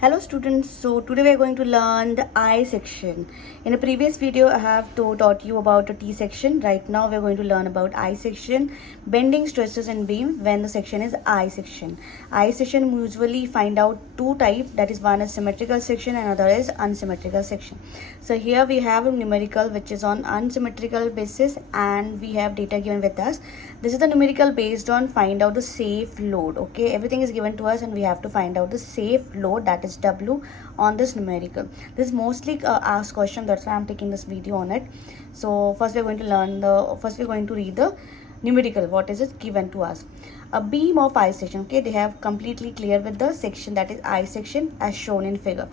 Hello students, so today we are going to learn the I section. In a previous video I have taught you about the T section. Right now we are going to learn about I section, bending, stresses and beam when the section is I section. I section usually find out two types, that is one is symmetrical section and other is unsymmetrical section. So here we have a numerical which is on unsymmetrical basis and we have data given with us. This is the numerical based on find out the safe load. Okay, everything is given to us and we have to find out the safe load, that is W, on this numerical. This is mostly asked question, that's why I'm taking this video on it. So first we're going to read the numerical, what is it given to us. A beam of I section, okay, they have completely clear with the section, that is I section as shown in figure.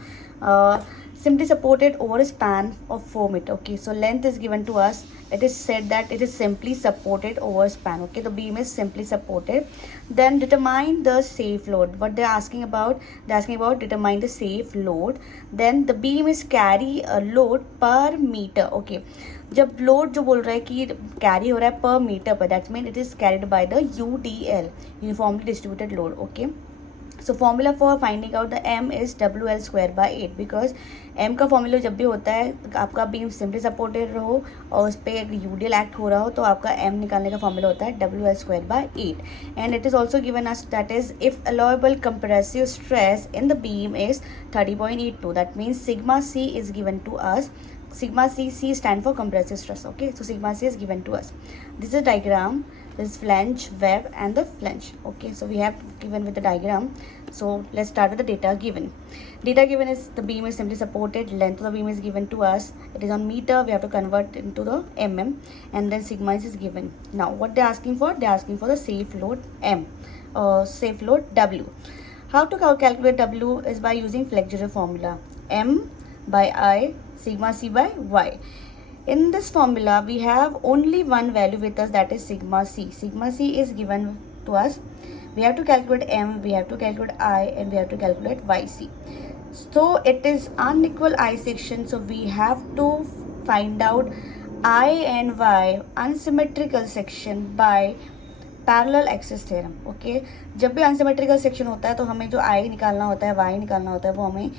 Simply supported over a span of 4 meter. Okay, so length is given to us. It is said that it is simply supported over a span. Okay, the beam is simply supported. Then determine the safe load. What they're asking about determine the safe load. Then the beam is carry a load per meter. Okay, जब load जो बोल रहा है कि carry हो रहा है पर मीटर पर, that's mean it is carried by the UDL, uniformly distributed load. Okay, so formula for finding out the M is WL square by 8, because M का फॉर्मूला जब भी होता है आपका बीम सिंपली सपोर्टेड रहो और उस पर एक UDL एक्ट हो रहा हो तो आपका M निकालने का फॉर्मूला होता है WL square by 8. And it is also given us that is if allowable compressive stress in the beam is 30.82, that means sigma C is given to us. Sigma C stand for compressive stress. Okay, so sigma C is given to us. This is a diagram. This is flange, web and the flange. Okay, so we have given with the diagram. So let's start with the data given. Data given is the beam is simply supported, length of the beam is given to us, it is on meter, we have to convert into the mm, and then sigma is given. Now what they're asking for, they're asking for the safe load M, safe load W. How to calculate W is by using flexural formula, M by I sigma C by Y. In this formula we have only one value with us, that is sigma C. Sigma C is given to us. We have to calculate M, we have to calculate I and we have to calculate YC. So it is unequal I section, so we have to find out I and Y unsymmetrical section by parallel axis theorem. Okay, जब भी unsymmetrical section होता है तो हमें जो आई निकालना होता है, वाई निकालना होता है, वो हमें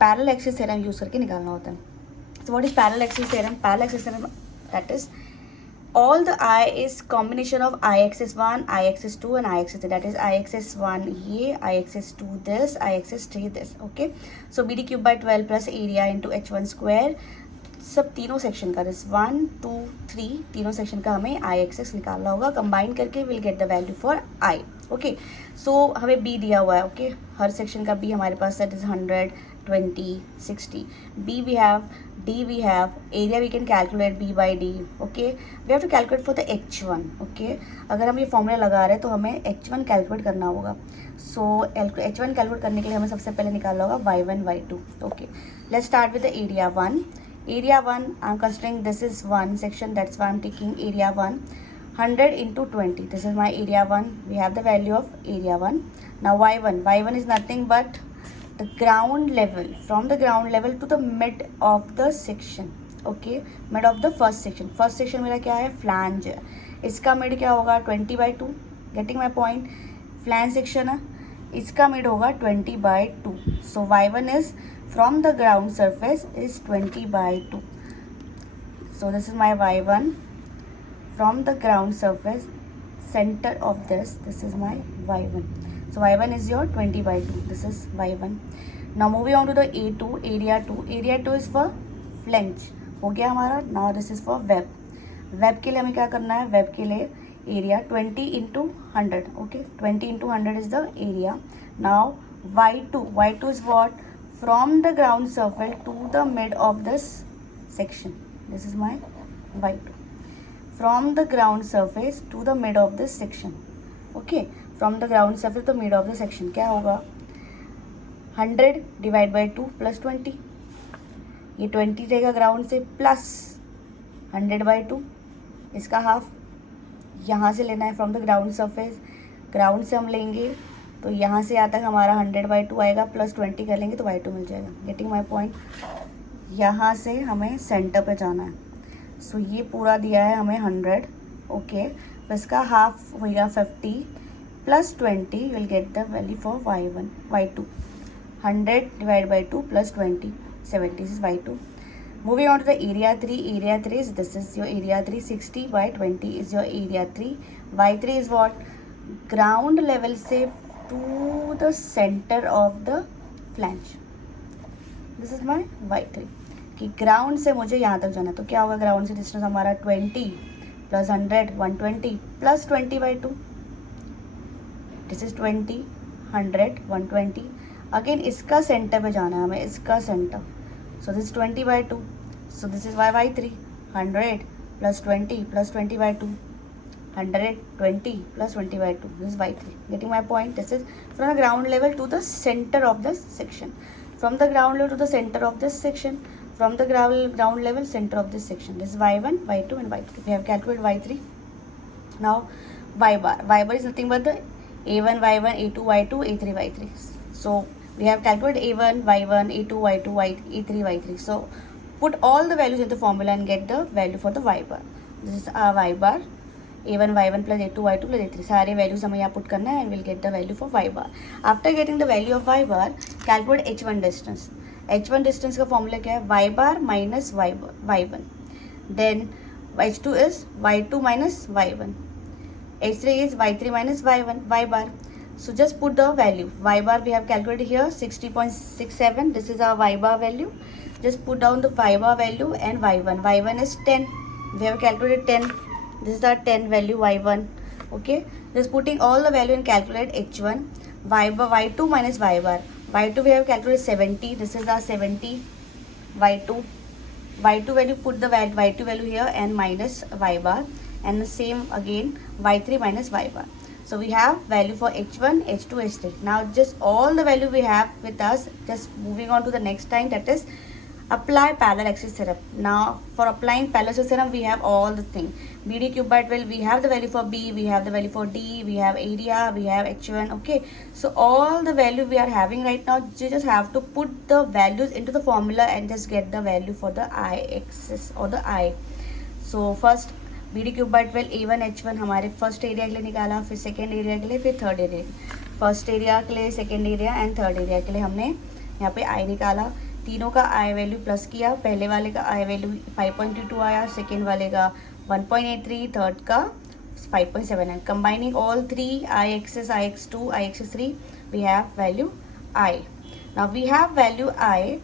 पैरेलल एक्सिस थ्योरम यूज करके निकालना होता है. So what is parallel axis theorem? Parallel axis theorem, that is all the I is combination of I axis 1, I axis 2 and I axis 3, that is I axis 1 ये, I axis 2 this, I axis 3 this. Okay, so BD cube by 12 plus area into H1 square, सब तीनों section का, this 1 2 3 तीनों section का हमें आई access निकालना होगा. Combine करके will get the value for I. Okay, so हमें बी दिया हुआ है. ओके, हर सेक्शन का बी हमारे पास that is 100 20 60. B we have, D we have, area we can calculate B by D. Okay, we have to calculate for the H1. Okay, अगर हम ये फॉर्मूला लगा रहे हैं तो हमें H1 कैलकुलेट करना होगा. सो H1 कैलकुलेट करने के लिए हमें सबसे पहले निकालना होगा Y1 Y2. Okay, let's start with the area 1. Area 1, I'm considering this is one section, that's why I'm taking area 1. 100 into 20, this is my area 1. We have the value of area 1. Now y1 is nothing but the ground level, from the ground level to the mid of the section. Okay, mid of the first section. First section मेरा क्या है? Flange है. इसका mid क्या होगा? 20/2. Getting my point? Flange section है, इसका mid होगा 20/2. सो y1 is from the ground surface is 20/2. So this is my y1 from the ground surface, center of this is my y1. So y1 is your 20/2. This is y1. Now moving on to the A2, area 2. Area 2 is for flange. हो गया हमारा. Now this is for web. Web के लिए हमें क्या करना है? Web के लिए area 20 into 100. Okay, 20 into 100 is the area. Now y2 is what? From the ground surface to the mid of this section. This is my y2. From the ground surface to the mid of this section. Okay, from the ground surface to the mid of the section क्या होगा? 100 divide by 2 plus 20. ये 20 रहेगा ground से, plus 100/2, इसका half यहाँ से लेना है. From the ground surface, ground से हम लेंगे तो यहाँ से यहाँ तक हमारा 100/2 आएगा, प्लस 20 कर लेंगे तो y2 मिल जाएगा. Getting my point? यहाँ से हमें सेंटर पे जाना है. सो ये पूरा दिया है हमें 100. ओके, तो इसका हाफ होगा 50 plus 20, will get the value for y1 y2. 100 divided by 2 plus 20, 70. This is y2. Moving on to the area 3. Area 3 is, this is your area 3. 60 by 20 is your area 3. y3 is what? Ground level से to the center of the flange. This is my y3. कि ground से मुझे यहाँ तक जाना है, तो क्या होगा? ग्राउंड से डिस्टेंस हमारा 20 plus 100 120 plus 20 by 2. This is 20 100 120. Again इसका सेंटर पे जाना है हमें, इसका centre. So this 20 by 2. So this is y3. 100 plus 20 plus 20 by 2. 120 plus 20 by 2. This is y3. Getting my point? This is from the ground level to the center of this section. From the ground level to the center of this section. From the ground level center of this section. This is y1, y2 and y3. We have calculated y3. Now y bar. Y bar is nothing but the a1, y1, a2, y2, a3, y3. So we have calculated a1, y1, a2, y2, a3, y3. So put all the values in the formula and get the value for the y bar. This is our y bar. a1 y1 plus a2 y2 plus a3 सारे values हमें यहाँ put करना है and we'll get the value for y bar. After getting the value of y bar, calculate h1 distance. h1 distance का formula क्या है? y bar minus y1. Then h2 is y2 minus y1. h3 is y3 minus y1 y bar. So just put the value. Y bar we have calculated here 60.67. This is our y bar value. Just put down the y bar value and y1. y1 is 10. We have calculated 10. This is our 10 value y1. Okay, just putting all the value and calculate h1. y2 minus y bar. y2 we have calculated 70. This is our 70. y2 value, put the y2 value here and minus y bar, and the same again y3 minus y bar. So we have value for h1, h2, h3. Now just all the value we have with us. Just moving on to the next time, that is apply parallel axis theorem. Now for applying parallel axis theorem, we have all the thing. BD cube by 12, we have the value for B, we have the value for D, we have area, we have h1. Okay, so all the value we are having right now, you just have to put the values into the formula and just get the value for the I axis or the I. So first BD cube by 12 A1 H1 हमारे first area के लिए निकाला, फिर second area के लिए, फिर third area. First area के लिए, second area and third area के लिए हमने यहाँ पे आई निकाला. तीनों का आई वैल्यू प्लस किया. पहले वाले का आई वैल्यू 5.22 आया, सेकेंड वाले का 1.83, थर्ड का 5.7 है. Combining all three I axes, I X two, I axes 3, we have value I. Now we have value I.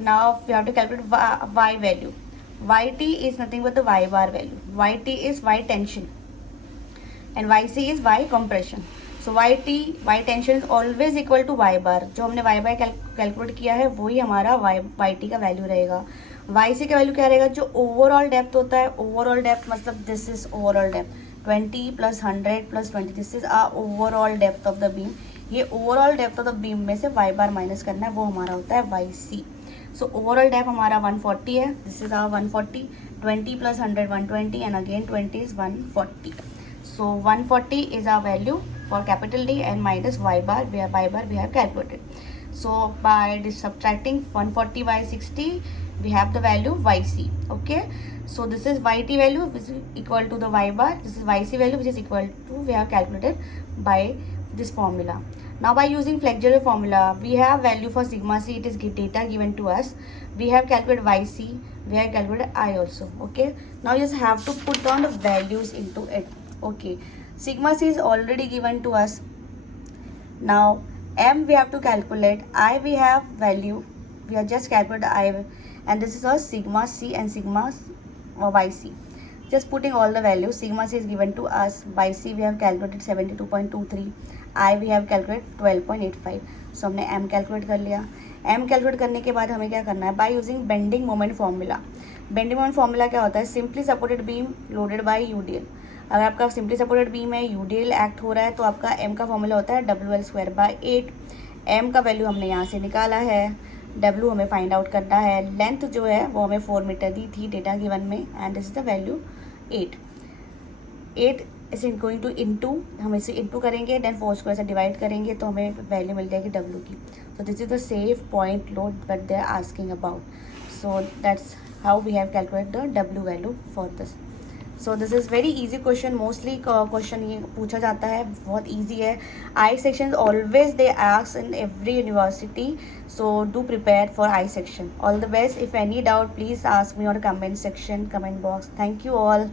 Now we have to calculate Y value. yt is nothing but the y bar value. yt is y tension and yc is y compression. So y tension is always equal to y bar. जो हमने y bar calculate किया है वही हमारा yt का value रहेगा. yc का value क्या रहेगा? जो ओवरऑल डेप्थ होता है, ओवरऑल डेप्थ मतलब this is overall depth 20 plus 100 plus 20. This is our overall depth of the beam. ये overall depth of the beam में से y bar माइनस करना है, वो हमारा होता है yc. सो ओवरऑल डेप्थ हमारा 140 है. This is our 140. 20 plus 100 120 and again 20 is 140. So 140 is our value for capital D and minus y bar we have calculated. So by subtracting 140 by 60 we have the value yc. Okay, so this is yt value which is equal to the y bar. This is yc value which is equal to, we have calculated by this formula. Now by using Flex-Geller formula we have value for sigma c. It is data given to us. We have calculated yc, we have calculated I also. Okay, now you just have to put down the values into it. Okay, sigma c is already given to us. Now m we have to calculate. I we have value, we have just calculated I, and this is our sigma c and sigma yc. Just putting all the values. Sigma c is given to us. yc we have calculated 72.23. I we have calculated 12.85. So हमने m calculate कर लिया. m calculate करने के बाद हमें क्या करना है? By using bending moment formula. Bending moment formula क्या होता है? Simply supported beam loaded by UDL. अगर आपका सिंपली सपोर्टेड बीम है, यूडीएल एक्ट हो रहा है, तो आपका m का फॉर्मूला होता है WL²/8. m का वैल्यू हमने यहाँ से निकाला है. w हमें फाइंड आउट करना है. लेंथ जो है वो हमें 4 मीटर दी थी डेटा गिवन में, and this is the value 8 is going two into. हम इसे इंटू करेंगे, देन 4² से डिवाइड करेंगे तो हमें वैल्यू मिल जाएगी w की. So this is the safe point load that they are asking about. So that's how we have calculated the W value for this. So this is very easy question, mostly question ये पूछा जाता है, बहुत easy है. I section always they ask in every university, so do prepare for I section. All the best. If any doubt, please ask me on comment section, comment box. Thank you all.